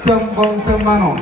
Sambong semano.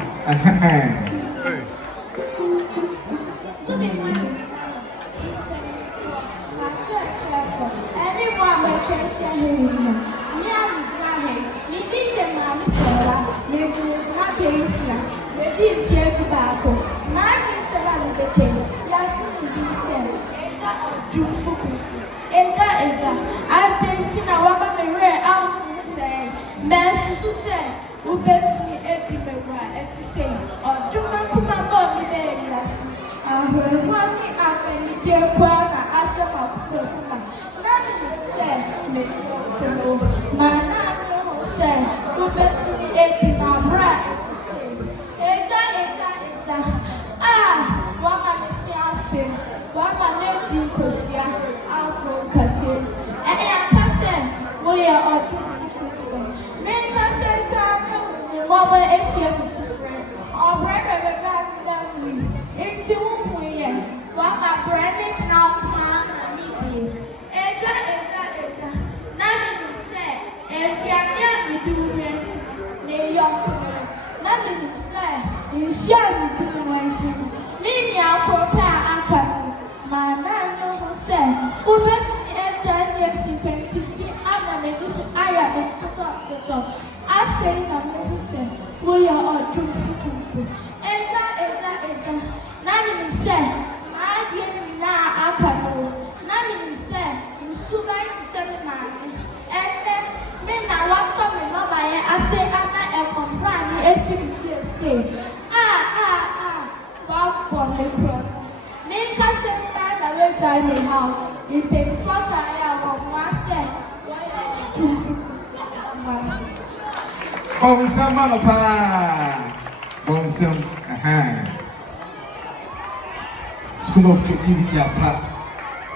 School of Creativity at Park.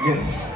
Yes.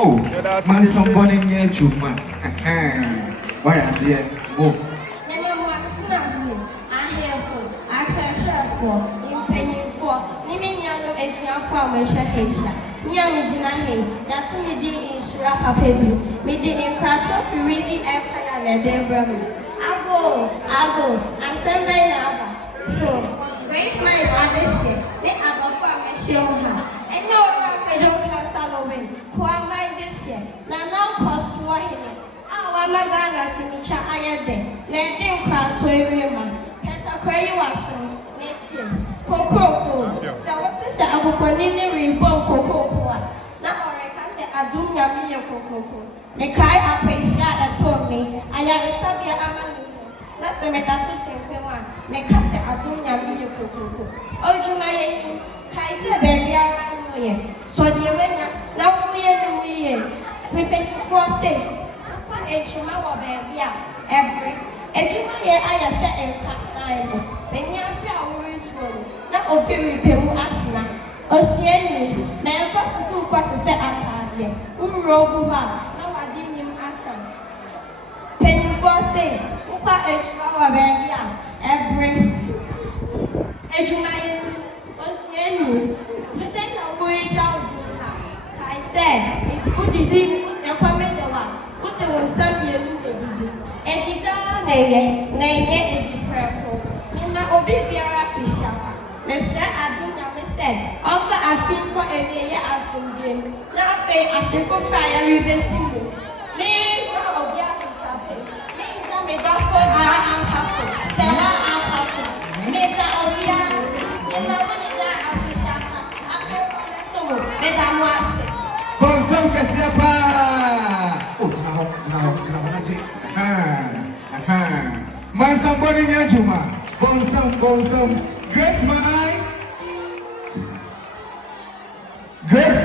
Oh, man, somebody near you, man. Why are there? Oh. I'm here for actually for impending for Niminiano Asia Farmer Shahisha. Niami Jinahi, that's me the insura papabi, me the incrasso for Rizzi Empire and their brother. I go, and send my lava. Great minds are this year, they are the farmer Shilha. And no Kwadwo Nkansah Lilwin, who am I this year? Now cost Swahili. Our Magana Simicha Ayade, let them cross Wayman. Pray you are so. Let's see. Coco. So what is the Abuquanini reborn Coco? Now I can say Adunya Mia Coco. The Kai Apacia that told me I am a Sabia Amanu. That's a metasuit in Pema. Mekase Adunya Mia Coco. Oh, Jumay Kaisa baby are so the Avena now we pay for say. Papa and Chimawa baby every. And you know, I said, and cut time. When you are worried for now, opiri pemu asna. Osieni, na first school kwate se atade. Uro gu ha, na wadi nim asam. Penifo say, ukwa ejwa wa bendi a, ebre. Ejumaye, osieni, se na wori chawdi ha. Kai se, udidi ekwame dewa, ude wonsam yelu edidi. Edida neye edi prepo. Nima obi biara fishapa. Mese adunya mese, ofa afin ko eneye asumdiem. Na fe afefo fire ribesimu. Me obi afishapa. Me nta me dafo ara ampafo. Se ha ampafo. Me da obi ase. Me ma woni da afishapa. Afefo meto me da no ase. Bonsam kasiapa. Oh, tuna naje. Mansamboni nyajuma. Bonsam. Great man. Great